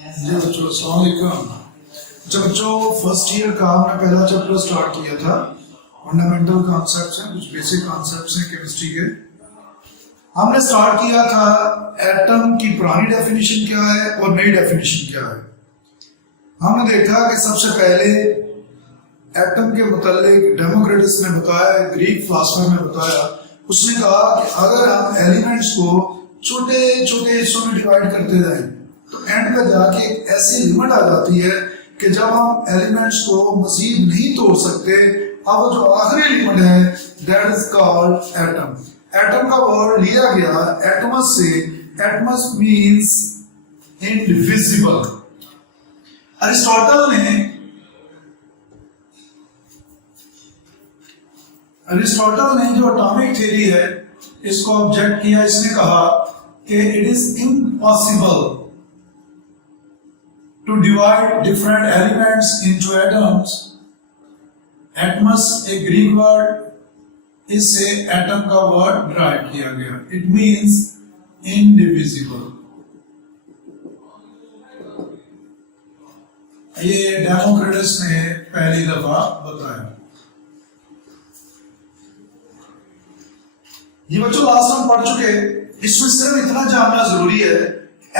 जी बच्चों, अस्सलाम वालेकुम। जब बच्चों फर्स्ट ईयर का हमने पहला चैप्टर स्टार्ट किया था, फंडामेंटल कॉन्सेप्ट्स हैं, कुछ बेसिक कॉन्सेप्ट्स हैं केमिस्ट्री के। हमने स्टार्ट किया था एटम की पुरानी डेफिनेशन क्या है और नई डेफिनेशन क्या है। हमने देखा कि सबसे पहले एटम के मुतालिक डेमोक्रिटस ने बताया, ग्रीक फिलोसोफर ने बताया। उसने कहा कि अगर हम एलिमेंट्स को छोटे छोटे हिस्सों में डिवाइड करते जाएं तो एंड पे जाके एक ऐसी लिमिट आ जाती है कि जब हम एलिमेंट्स को मजीद नहीं तोड़ सकते, अब जो आखिरी लिमिट है that is called atom. Atom का वर्ड लिया गया एटमस से। Atoms means indivisible. अरिस्टोटल ने जो एटॉमिक थ्योरी है इसको ऑब्जेक्ट किया। इसने कहा कि it is impossible to divide different elements into atoms. Atoms एक ग्रीक वर्ड, इससे एटम का वर्ड डिराइव किया गया। It means indivisible. ये डेमोक्रिटस ने पहली दफा बताया। ये बच्चों लास्ट हम पढ़ चुके। इसमें सिर्फ इतना जानना जरूरी है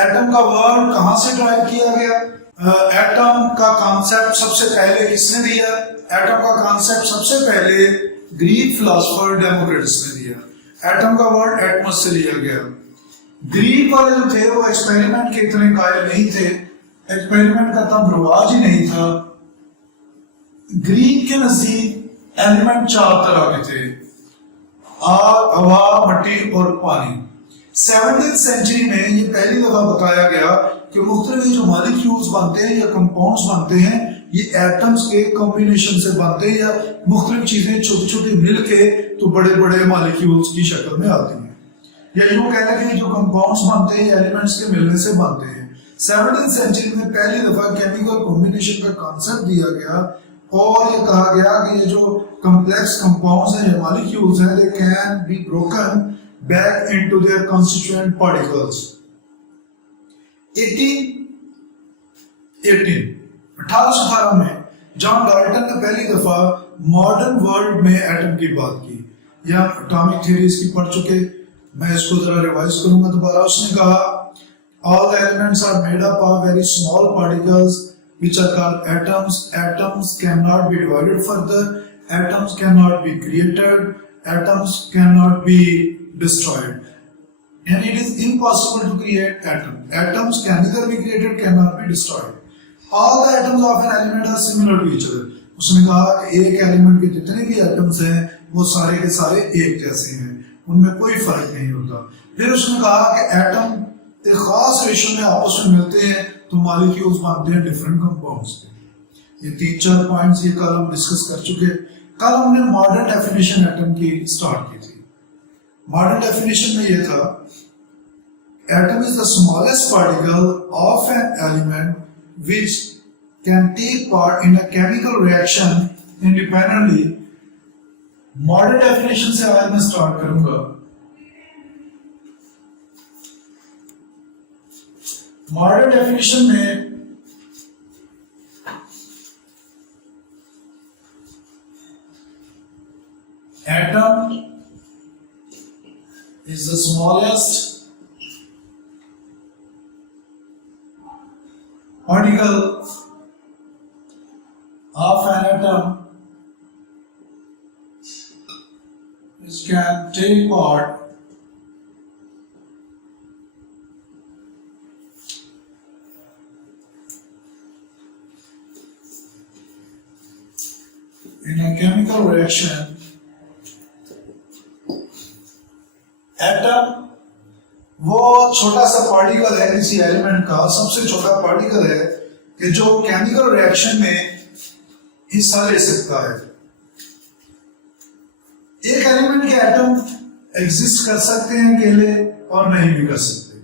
एटम का वर्ड कहां से डिराइव किया गया। एटम का कॉन्सेप्ट सबसे पहले किसने दिया? एटम का कॉन्सेप्ट सबसे पहले ग्रीक फिलोसोफर डेमोक्रिटस ने दिया। एटम का वर्ड एटमस से लिया गया। ग्रीक वाले जो थे वो एक्सपेरिमेंट के इतने कायल नहीं थे, एक्सपेरिमेंट का तब रिवाज ही नहीं था। ग्रीक के नजदीक एलिमेंट चार तरह के थे, आग, हवा, मट्टी और पानी। 17th सेंचुरी में ये पहली दफा बताया गया कि मुख्तलिफ जो मॉलिक्यूल्स बनते हैं या कंपाउंड्स बनते हैं ये एटम्स के कॉम्बिनेशन से बनते हैं, या मुख्तलिफ चीजें छोटी छोटी मिलके तो बड़े बड़े मॉलिक्यूल्स की शक्ल में आती हैं। या यूं कहना कि जो कंपाउंड्स बनते हैं एलिमेंट्स के मिलने से बनते हैं। 17th सेंचुरी में पहली दफा केमिकल कॉम्बिनेशन का कॉन्सेप्ट दिया गया और ये कहा गया कि ये जो कॉम्प्लेक्स कंपाउंड्स हैं या मॉलिक्यूल्स हैं, they can be broken back into their constituent particles। 1818 में जॉन डाल्टन ने पहली दफा मॉडर्न वर्ल्ड में एटम की बात की। या एटॉमिक थ्योरीज की पढ़ चुके, मैं इसको जरा रिवाइज करूंगा दोबारा। उसने कहा all the elements are made up of very small particles which are called atoms। Atoms cannot be divided further, atoms cannot be created, atoms cannot be destroyed, and it is impossible to create atom. Atoms can neither be created, cannot be destroyed. All the atoms of an element are similar to each other। उसने कहा कि एक element के जितने भी atoms हैं वो सारे के सारे एक जैसे हैं, उनमें कोई फर्क नहीं होता। फिर उसने कहा कि एटम एक खास रेशो में आपस में मिलते हैं तो मॉलिक्यूल्स बनते हैं डिफरेंट कंपाउंड्स के। ये 3-4 पॉइंट्स ये कल हम डिस्कस कर चुके। कल हमने मॉडर्न डेफिनेशन एटम की स्टार्ट की थी। मॉडर्न डेफिनेशन में यह था atom is the smallest particle of an element which can take part in a chemical reaction independently. Modern definition से आज मैं स्टार्ट करूंगा। मॉडर्न डेफिनेशन में atom is the smallest particle of an atom which can take part in a chemical reaction। Atom वो छोटा सा particle है किसी एलिमेंट का, सबसे छोटा पार्टिकल है कि जो केमिकल रिएक्शन में हिस्सा ले सकता है। एक एलिमेंट के एटम एग्जिस्ट कर सकते हैं अकेले और नहीं भी कर सकते।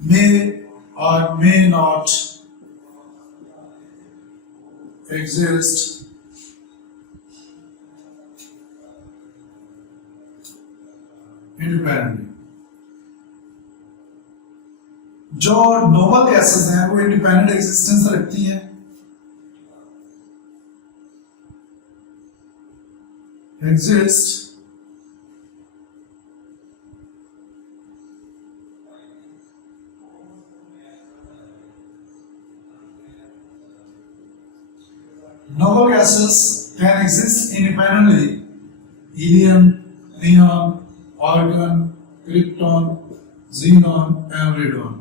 may or may not exist independently. जो नोबल गैसेस हैं वो इंडिपेंडेंट एग्जिस्टेंस रखती हैं। Exist noble gases can exist independently. Helium, neon, argon, krypton, xenon, and radon.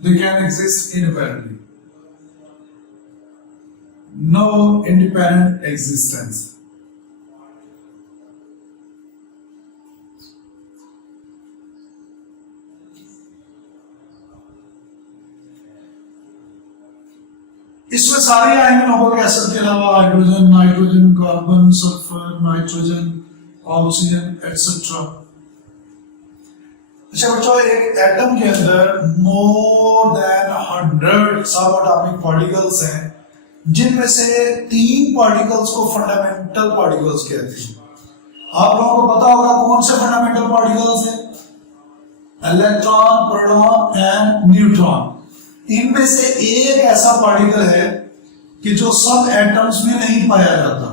They can exist independently. No independent existence. इसमें सारे आएंगे नोबल गैसेस के अलावा hydrogen, nitrogen, carbon, sulphur, nitrogen, oxygen etcetera. अच्छा बच्चों, एक एटम के अंदर मोर देन 100 सब एटॉमिक पार्टिकल्स हैं, जिनमें से 3 पार्टिकल्स को फंडामेंटल पार्टिकल्स कहते हैं। आप लोगों को पता होगा कौन से फंडामेंटल पार्टिकल्स हैं? Electron, proton and neutron. इनमें से एक ऐसा पार्टिकल है कि जो सब एटम्स में नहीं पाया जाता।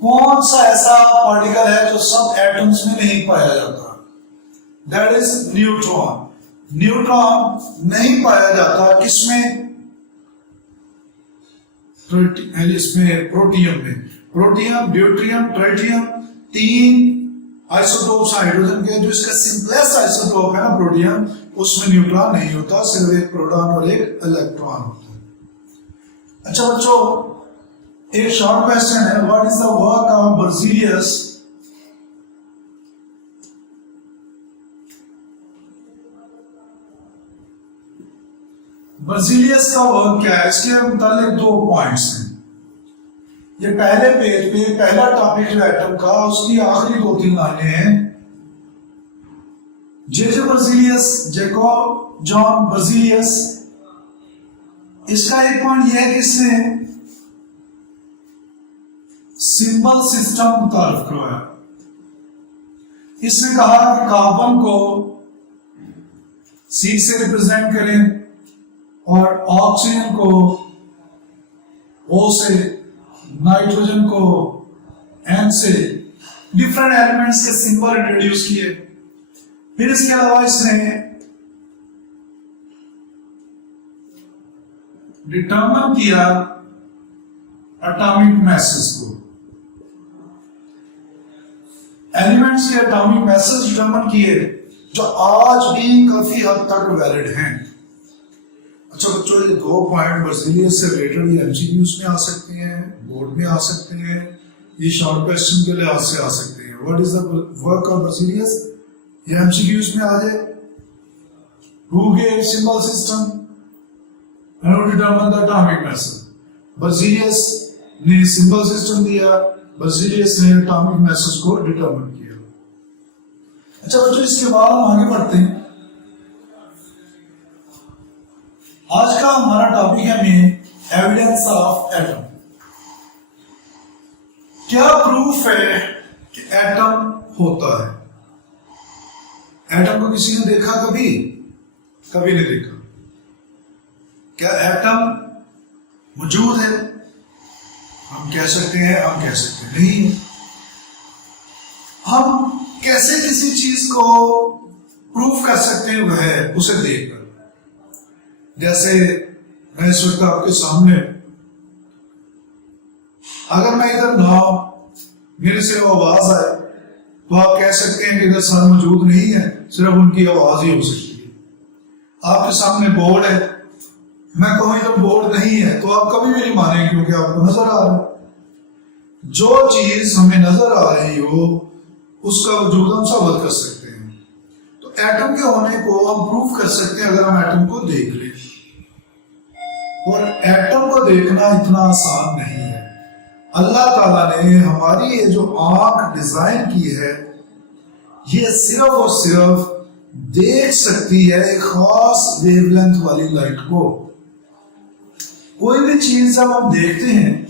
कौन सा ऐसा पार्टिकल है जो सब एटम्स में नहीं पाया जाता? That is neutron. न्यूट्रॉन नहीं पाया जाता किसमें? इसमें प्रोटियम में। Protium, deuterium, tritium, 3 isotopes hydrogen के। जो इसका सिंपलेस्ट आइसोटोप है ना प्रोटियम, उसमें न्यूट्रॉन नहीं होता, सिर्फ एक प्रोटॉन और एक इलेक्ट्रॉन होता है। अच्छा बच्चों, एक शॉर्ट क्वेश्चन है, what is the work of Berzelius? Berzelius का वर्क क्या है? इसके मुतालिक 2 पॉइंट्स हैं। ये पहले पेज पे पहला टॉपिक जो एटम का, उसकी आखिरी 2-3 लाइनें हैं। जे बर्जीलियस, जैकब जॉन बर्जीलियस, इसका एक पॉइंट यह है कि इसने सिंबल सिस्टम मुतारिफ करवाया। इसने कहा कि कार्बन को C से रिप्रेजेंट करें और ऑक्सीजन को O से, नाइट्रोजन को N से, डिफरेंट एलिमेंट्स के सिंबल इंट्रोड्यूस किए। फिर इसके अलावा इसने डिटरमिन किया एटॉमिक मैसेज को। एलिमेंट्स के एटॉमिक मैसेज डिटरमिन किए, जो आज भी काफी हद तक वैलिड हैं। अच्छा बच्चों, ये 2 पॉइंट बर्जीलियस से रिलेटेड एमसीक्यूज में आ सकते हैं, बोर्ड में आ सकते हैं, ये शॉर्ट क्वेश्चन के लिहाज से आ सकते हैं। What is the work of Berzelius? ये एमसीक्यूज में आ जाए। Who gave symbol system and who determined the atomic message? Berzelius ने सिंबल सिस्टम दिया, बर्जीलियस ने एटॉमिक मैसेज को डिटरमाइन किया। अच्छा बच्चों, इसके बाद हम आगे बढ़ते हैं। आज का हमारा टॉपिक है मेन एविडेंस ऑफ एटम। क्या प्रूफ है कि एटम होता है? एटम को किसी ने देखा कभी? कभी नहीं देखा। क्या एटम मौजूद है? हम कह सकते हैं, हम कह सकते हैं नहीं। हम कैसे किसी चीज को प्रूफ कर सकते हैं? वह उसे देखकर। जैसे मैं इस वक्त आपके सामने, अगर मैं इधर ना हूं, मेरे से आवाज आए, तो आप कह सकते हैं कि इधर सर मौजूद नहीं है, सिर्फ उनकी आवाज ही हो सकती है। आपके सामने बोर्ड है, मैं कहूं इधर बोर्ड नहीं है, तो आप कभी भी नहीं मानेंगे, क्योंकि आपको नजर आ रहा है। जो चीज हमें नजर आ रही हो, उसका वजूद हम साबित कर सकते हैं। तो एटम के होने को हम प्रूफ कर सकते हैं अगर हम एटम को देख लें। और एटम को देखना इतना आसान नहीं है। अल्लाह ताला ने हमारी ये जो आंख डिजाइन की है, ये सिर्फ और सिर्फ देख सकती है एक खास वेवलेंथ वाली लाइट को। कोई भी चीज जब हम देखते हैं,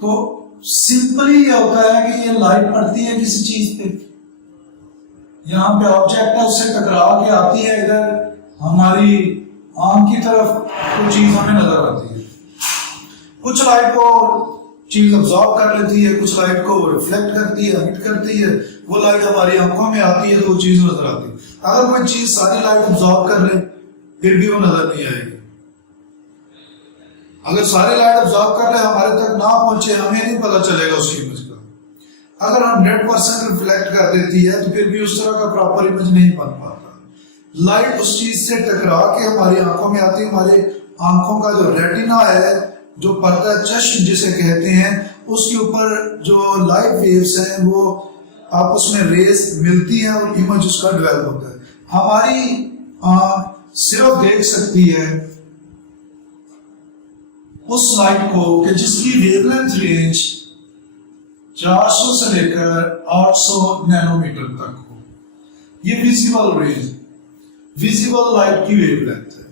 तो सिंपली ये होता है कि ये लाइट पड़ती है किसी चीज पे, यहाँ पे ऑब्जेक्ट है, उससे टकरा के आती है इधर हमारी आंख की तरफ, तो चीज हमें नजर आती है। कुछ लाइट को चीज ऑब्जॉर्व कर लेती है, कुछ लाइट को रिफ्लेक्ट करती है, हिट करती है, वो लाइट हमारी आंखों में आती है तो वो चीज नजर आती है। अगर कोई चीज सारी लाइट ऑब्जॉर्व कर ले फिर भी वो नजर नहीं आएगी। अगर सारी लाइट ऑब्जॉर्व कर ले हमारे तक ना पहुंचे, हमें नहीं पता चलेगा उसकी इमेज का। अगर 100% रिफ्लेक्ट कर देती है तो फिर भी उस तरह का प्रॉपर इमेज नहीं बन पाता। लाइट उस चीज से टकरा के हमारी आंखों में आती है, हमारे आंखों का जो रेटिना है, जो पर्दा चश्म जिसे कहते हैं, उसके ऊपर जो लाइट वेव्स हैं वो आपस में रेस मिलती हैं और इमेज उसका डेवलप होता है। हमारी आंख सिर्फ देख सकती है उस लाइट को कि जिसकी वेवलेंथ रेंज 400 से लेकर 800 नैनोमीटर तक हो। ये विजिबल रेंज, विजिबल लाइट की वेवलेंथ है।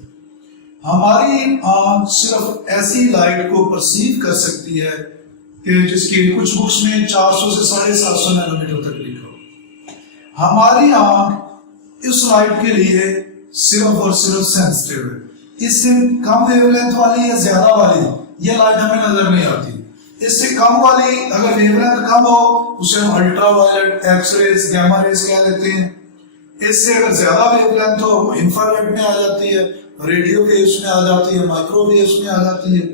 हमारी आंख सिर्फ ऐसी लाइट को परसीव कर सकती है कि जिसकी कुछ बुक्स में 400 से 750 नैनोमीटर तक लिखा हो। हमारी आंख इस लाइट के लिए सिर्फ और सिर्फ सेंसिटिव है। इससे कम वेवलेंथ वाली या ज्यादा वाली ये लाइट हमें नजर नहीं आती। इससे कम वाली अगर वेवलेंथ कम हो उसे हम ultra violet, x rays, gamma rays कह लेते हैं। इससे अगर ज्यादा वेवलेंथ हो वो इंफ्रारेड में आ जाती है, रेडियो वेव्स में आ जाती है, माइक्रोवेव्स में आ जाती है।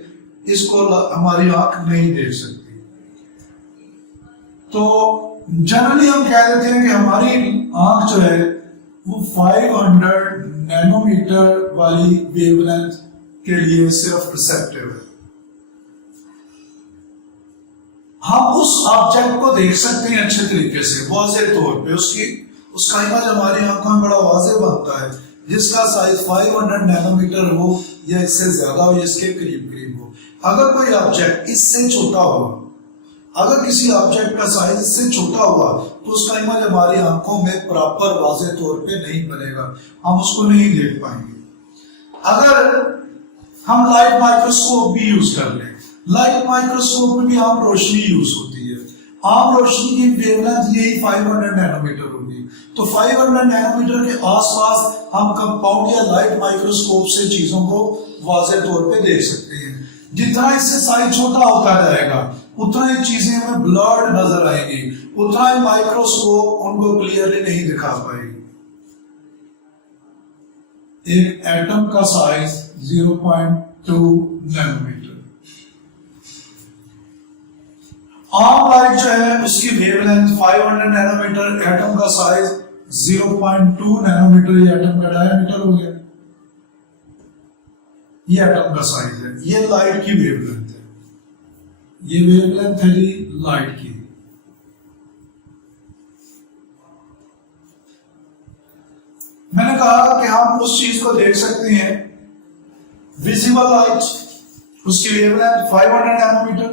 इसको हमारी आंख नहीं देख सकती। तो जनरली हम कह देते हैं कि हमारी आंख जो है वो 500 नैनोमीटर वाली वेवलेंथ के लिए सिर्फ परसेप्टिव है। हम उस ऑब्जेक्ट को देख सकते हैं अच्छे तरीके से, वाज़ेह तौर पे उसका इमेज हमारी आंखों में बड़ा वाज़ेह बनता है, जिसका साइज 500 नैनोमीटर हो या इससे ज्यादा हो या इसके करीब करीब हो। अगर कोई ऑब्जेक्ट इससे छोटा हुआ, अगर किसी ऑब्जेक्ट का साइज इससे छोटा हुआ तो उसका इमेज हमारी आंखों में प्रॉपर वाज़ेह तौर पे नहीं बनेगा, हम उसको नहीं देख पाएंगे। अगर हम लाइट माइक्रोस्कोप भी यूज कर लें, लाइट माइक्रोस्कोप में भी आम रोशनी यूज होती है। आम रोशनी की वेवलेंथ यही 500 नैनोमीटर होगी। तो 500 नैनोमीटर के आसपास हम कंपाउंड या लाइट माइक्रोस्कोप से चीजों को वाज़ेह तौर पे देख सकते हैं। जितना इससे साइज छोटा होता जाएगा उतना ही चीजें हमें ब्लर्ड नजर आएंगी, उतना ही माइक्रोस्कोप उनको क्लियरली नहीं दिखा पाएगी। एक एटम का साइज 0.2 नैनोमीटर। आम लाइट जो है उसकी वेवलेंथ 500 नैनोमीटर, एटम का साइज 0.2 नैनोमीटर, ये एटम का डायमीटर हो गया, ये एटम का साइज है। ये लाइट की वेवलेंथ है, ये वेवलेंथ है जी लाइट की। मैंने कहा कि हम उस चीज को देख सकते हैं विजिबल लाइट, उसकी wavelength 500 nanometre,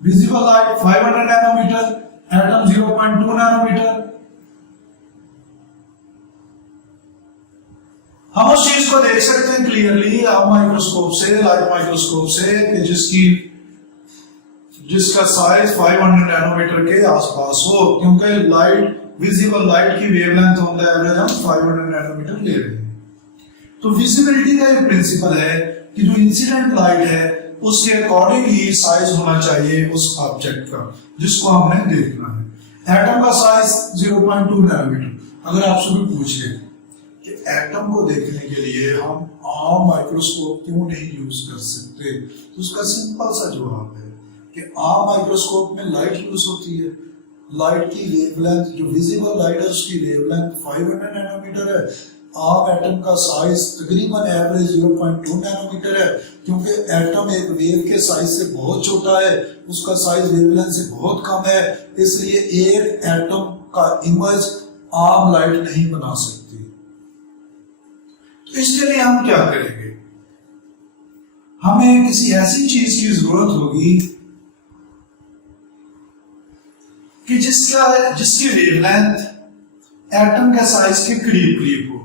visible light 500 nanometre, atom 0.2 nanometre. हम उस चीज को देख सकते हैं क्लियरली माइक्रोस्कोप से, लाइट माइक्रोस्कोप से, कि जिसका साइज 500 नैनोमीटर के आसपास हो, क्योंकि लाइट, विजिबल लाइट की वेवलेंथ ऑन द एवरेज हम 500 नैनोमीटर ले रहे हैं। तो विजिबिलिटी का ये प्रिंसिपल है कि जो इंसिडेंट लाइट है उसके अकॉर्डिंग ही साइज होना चाहिए उस ऑब्जेक्ट का जिसको हमने देखना है। एटम का साइज 0.2 नैनोमीटर। अगर आपसे कोई पूछे कि एटम को देखने के लिए हम आम माइक्रोस्कोप क्यों नहीं यूज कर सकते, तो उसका सिंपल सा जवाब है कि आम माइक्रोस्कोप में लाइट यूज होती है। लाइट की वेवलेंथ, जो विजिबल लाइट है उसकी वेवलेंथ 500 नैनोमीटर है। आम एटम का साइज तकरीबन एवरेज 0.2 नैनोमीटर है, क्योंकि एटम एक वेव के साइज से बहुत छोटा है, उसका साइज वेवलेंथ से बहुत कम है, इसलिए एक एटम का इमेज आम लाइट नहीं बना सकती। तो इसके लिए हम क्या करेंगे, हमें किसी ऐसी चीज की जरूरत होगी कि जिसकी वेवलेंथ एटम के साइज के करीब करीब हो।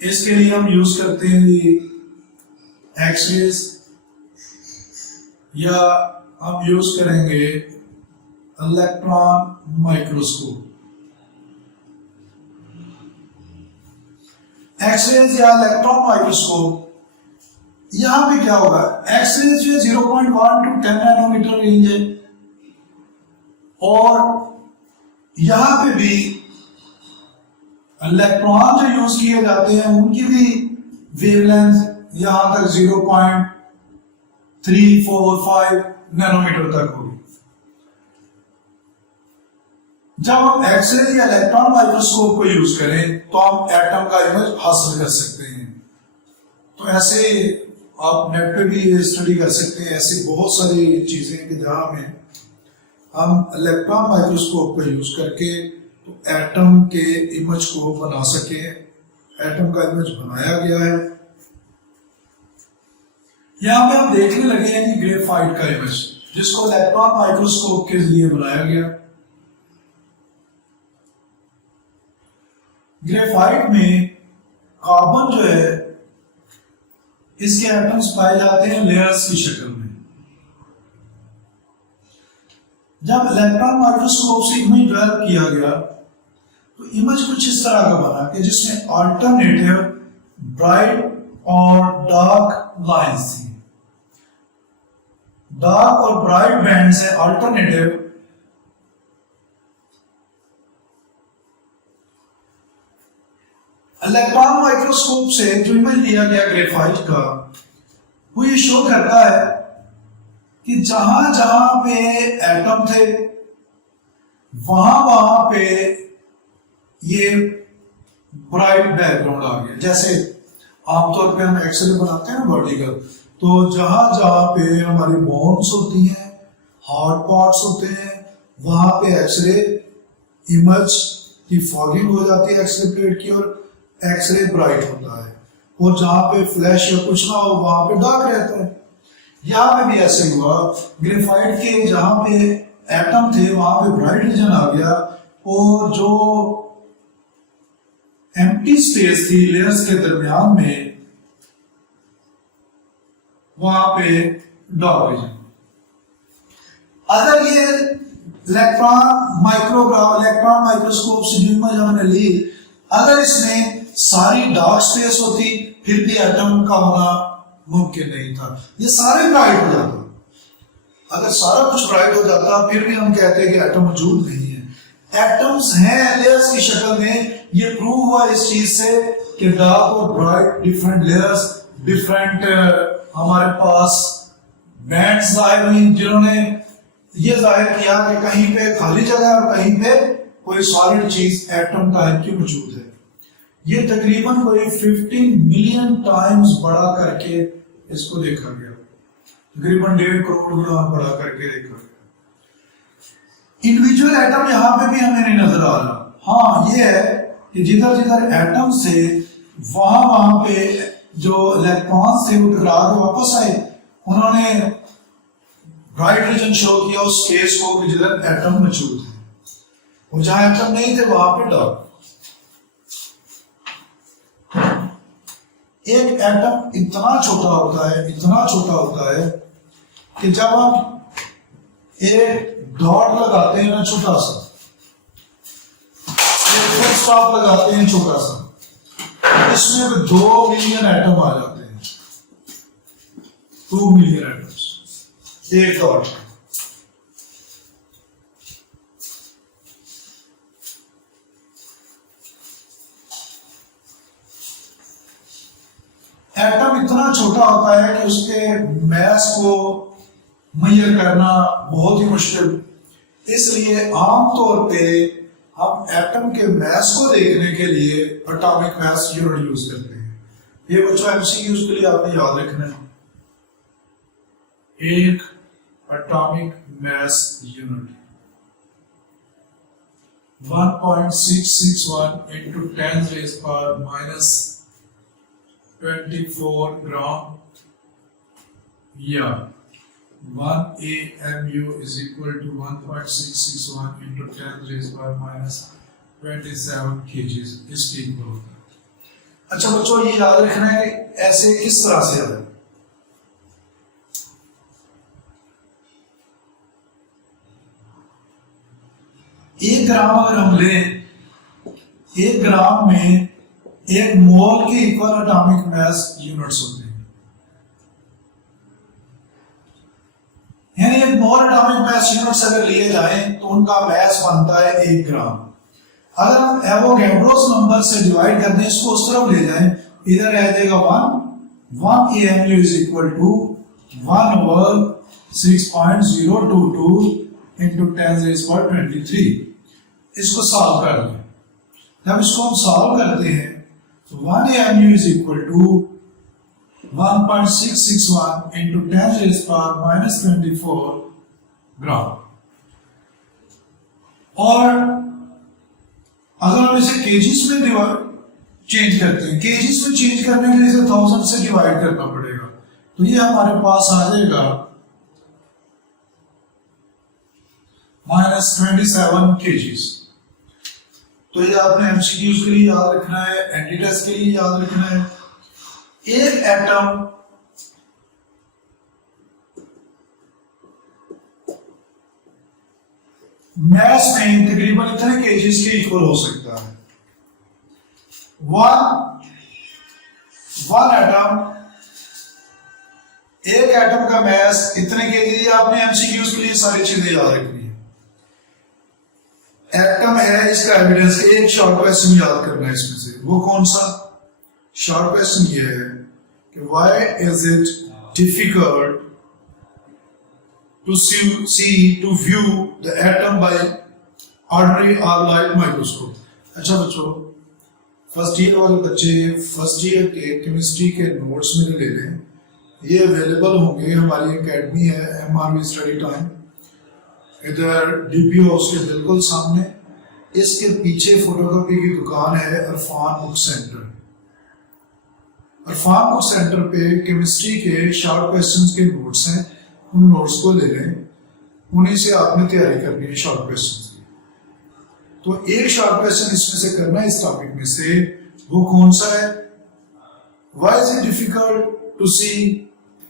इसके लिए हम यूज करते हैं एक्सरेज या हम यूज करेंगे इलेक्ट्रॉन माइक्रोस्कोप। एक्सरेज या इलेक्ट्रॉन माइक्रोस्कोप, यहां पे क्या होगा, एक्सरेज जो 0.1 टू 10 नैनोमीटर रेंज है, और यहां पे भी इलेक्ट्रॉन जो यूज किए जाते हैं उनकी भी वेवलेंथ यहां तक 0.345 नैनोमीटर तक होगी। जब हम एक्सरे या इलेक्ट्रॉन माइक्रोस्कोप को यूज करें तो हम एटम का इमेज हासिल कर सकते हैं। तो ऐसे आप नेट पे भी स्टडी कर सकते हैं, ऐसी बहुत सारी चीजें कि जहां में हम इलेक्ट्रॉन माइक्रोस्कोप को यूज करके तो एटम के इमेज को बना सके। एटम का इमेज बनाया गया है। यहां पे हम देखने लगे हैं कि ग्रेफाइट का इमेज, जिसको इलेक्ट्रॉन माइक्रोस्कोप के लिए बनाया गया। ग्रेफाइट में कार्बन जो है, इसके एटम्स पाए जाते हैं लेयर्स की शक्ल में। जब इलेक्ट्रॉन माइक्रोस्कोप से इमेज डेवलप किया गया तो इमेज कुछ इस तरह का बना कि जिसमें अल्टरनेटिव ब्राइट और डार्क लाइंस थी। डार्क और ब्राइट बैंड्स है अल्टरनेटिव। इलेक्ट्रॉन माइक्रोस्कोप से जो इमेज लिया गया ग्रेफाइट का, वो ये शो करता है कि जहां जहां पे एटम थे वहां वहां पे ये ब्राइट बैकग्राउंड आ गया। जैसे आमतौर पे हम एक्सरे बनाते हैं ना बॉडी का, तो जहां जहां पे हमारी बोन्स होती हैं, हार्ड पार्ट्स होते हैं, वहां पे एक्सरे इमेज की फॉगिंग हो जाती है एक्सरे प्लेट की, और एक्सरे ब्राइट होता है। और जहां पे फ्लैश या कुछ ना हो वहां पे डार्क रहता है। यहां पे भी ऐसे हुआ, ग्रेफाइट के जहां पे एटम थे वहां पे ब्राइट रीजन आ गया, और जो एम्प्टी स्पेस थी लेयर्स के दरमियान में वहां पे डार्क रीजन। अगर ये इलेक्ट्रॉन माइक्रोस्कोप से जो इमेज हमने ली, अगर इसमें सारी डार्क स्पेस होती फिर भी एटम का होना मुमकिन नहीं था। ये सारे ब्राइट हो जाता। अगर सारा कुछ ब्राइट हो जाता फिर भी हम कहते हैं कि एटम मौजूद नहीं है। एटम्स हैं लेयर्स की शक्ल में। ये प्रूव हुआ इस चीज से कि डार्क और ब्राइट डिफरेंट लेयर्स, डिफरेंट हमारे पास बैंड्स जाहिर हुई, जिन्होंने ये जाहिर किया कि कहीं पे खाली जगह और कहीं पे कोई सॉलिड चीज एटम टाइप की मौजूद है। ये तकरीबन कोई 15 मिलियन टाइम्स बड़ा करके इसको देखा गया, तकरीबन 1.5 करोड़ गुना बड़ा करके देखा गया। इंडिविजुअल एटम यहां पे भी हमें नहीं नजर आ रहा। हाँ, ये है कि जिधर जिधर एटम से वहां वहां पे जो इलेक्ट्रॉन्स थे वो टकरा के वापस आए, उन्होंने ब्राइट रीजन शो किया उस स्पेस को कि जिधर एटम मौजूद है, और जहां एटम नहीं थे वहां पे डार्क। एक एटम इतना छोटा होता है, इतना छोटा होता है कि जब हम एक डॉट लगाते हैं ना छोटा सा, एक फुल स्टॉप लगाते हैं छोटा सा, इसमें भी 2 मिलियन एटम आ जाते हैं। 2 मिलियन एटम्स एक डॉट। एटम इतना छोटा होता है कि उसके मैस को मेजर करना बहुत ही मुश्किल। इसलिए आमतौर पे हम एटम के मैस को देखने के लिए एटॉमिक मैस यूनिट यूज करते हैं। ये बच्चों एमसीक्यूज के लिए आपने याद रखना है। एक atomic mass unit 1.661 into 10 raised power minus 24 ग्राम, या 1 AMU is equal to 1.661 into 10 raised power minus 27 kgs इस ठीक पर होता है। अच्छा बच्चों, ये याद रखना है कि ऐसे किस तरह से आता है। 1 ग्राम अगर हम लें, 1 ग्राम में 1 मोल के इक्वल एटॉमिक मास यूनिट्स होते हैं, यानी 1 मोल एटॉमिक मास यूनिट्स अगर लिए जाएं तो उनका मास बनता है 1 ग्राम। अगर हम एवोगैड्रोस नंबर से डिवाइड कर दें, इसको उस तरफ ले जाएं, इधर रह जाएगा 1 AMU is equal to 1/6.022 into 10⁻23। इसको सॉल्व कर लें। जब इसको हम सॉल्व करते हैं तो 1 AMU is equal to 1.661 into 10⁻24 gram. और अगर हम इसे केजीस में चेंज करते हैं, केजीस में चेंज करने के लिए इसे 1000 से डिवाइड करना पड़ेगा, तो ये हमारे पास आ जाएगा -27 केजीस। तो ये आपने एमसीक्यूज के लिए याद रखना है, एंटी टेस्ट के लिए याद रखना है। एक एटम मास में तकरीबन इतने केजीस के इक्वल हो सकता है। वन एटम, एक एटम का मास इतने केजी। आपने एमसीक्यूज के लिए सारी चीजें याद रखनी है। एटम है, इसका एविडेंस, एक शॉर्ट क्वेश्चन याद करना है इसमें से। वो कौन सा शॉर्ट क्वेश्चन? ये है कि why is it difficult to view the atom by ordinary or light microscope। अच्छा बच्चों, फर्स्ट ईयर वाले बच्चे फर्स्ट ईयर के केमिस्ट्री के नोट्स मेरे ले लें, ये अवेलेबल होंगे। हमारी एकेडमी है MRV स्टडी टाइम, इधर DPO उसके बिल्कुल सामने, इसके पीछे फोटोकॉपी की दुकान है Irfan book centre. Irfan book centre पे केमिस्ट्री के शॉर्ट क्वेश्चंस के नोट्स हैं, उन नोट्स को ले लें, उन्हीं से आपने तैयारी करनी है शॉर्ट क्वेश्चन की। तो एक शॉर्ट क्वेश्चन इसमें से करना है, इस टॉपिक में से। वो कौन सा है? Why is it difficult to see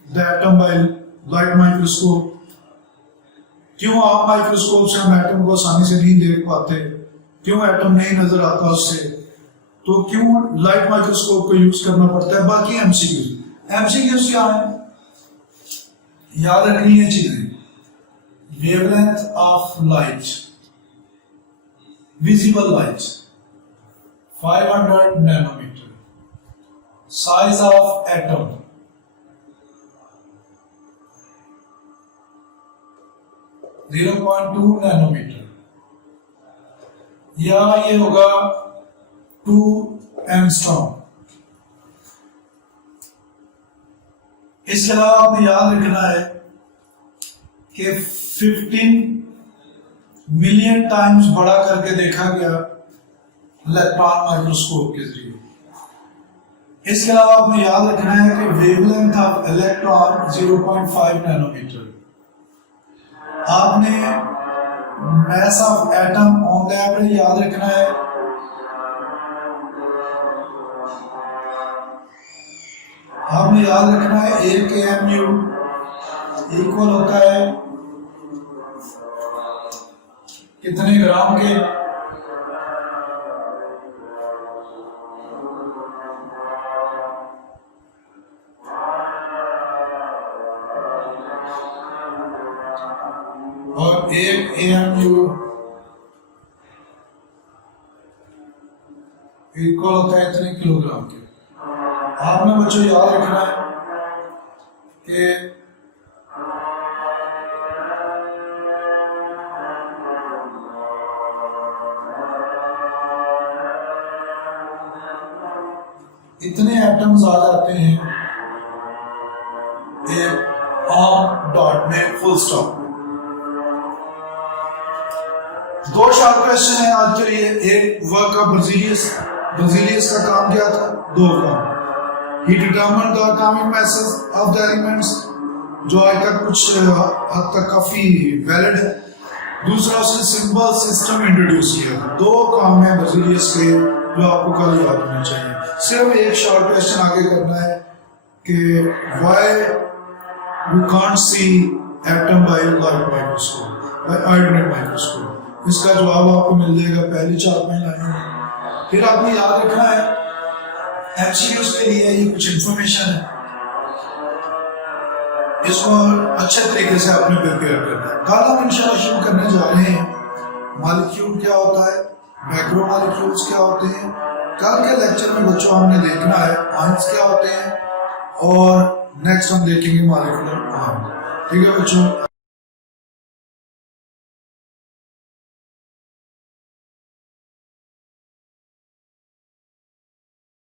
the atom by light microscope? क्यों आप माइक्रोस्कोप से हम एटम को आसानी से नहीं देख पाते? क्यों एटम नहीं नजर आता उससे? तो क्यों लाइट माइक्रोस्कोप को यूज करना पड़ता है? बाकी एमसीक्यूज क्या है? याद रखनी है चीजें। Wavelength of light, visible light 500 nanometre, size of atom 0.2 nanometre, या ये होगा 2 एंगस्ट्रॉम। इसके अलावा आपने याद रखना है कि 15 मिलियन टाइम्स बड़ा करके देखा गया इलेक्ट्रॉन माइक्रोस्कोप के जरिए। इसके अलावा आपने याद रखना है कि वेवलेंथ ऑफ इलेक्ट्रॉन 0.5 नैनोमीटर। आपने mass of atom on the average याद रखना है। आपने याद रखना है 1 AMU इक्वल होता है कितने ग्राम के? और 1 AMU इक्वल होता है इतने किलोग्राम के। आपने बच्चों याद रखना है कि इतने एटम्स आ जाते हैं एक आम डॉट में, फुल स्टॉप में। 2 शॉर्ट क्वेश्चन है आज के लिए। एक वर्क ऑफ बर्जीलियस का काम क्या था? 2 काम। He determined the atomic masses of the elements, जो आज तक कुछ हद तक काफी वैलिड है। दूसरा, उसने सिंबल सिस्टम इंट्रोड्यूस किया। 2 काम है बर्जीलियस के जो आपको कल याद होने चाहिए। सिर्फ एक शॉर्ट क्वेश्चन आगे करना है कि why we can't see atom by light microscope, by ordinary microscope। इसका जवाब आपको मिल जाएगा पहली 4-5 लाइनों में। फिर आपने याद रखना है एमसीक्यूज के लिए ये कुछ इंफॉर्मेशन है, इसको अच्छे तरीके से आपने प्रिपेयर करना है। कल हम इंशाल्लाह शुरू करने जा रहे हैं मॉलिक्यूल क्या होता है, मैक्रो मॉलिक्यूल्स क्या होते हैं। कल के लेक्चर में बच्चों हमने देखना है आयंस क्या होते हैं और नेक्स्ट हम देखेंगे मॉलिक्यूलर आर्म। ठीक है बच्चों।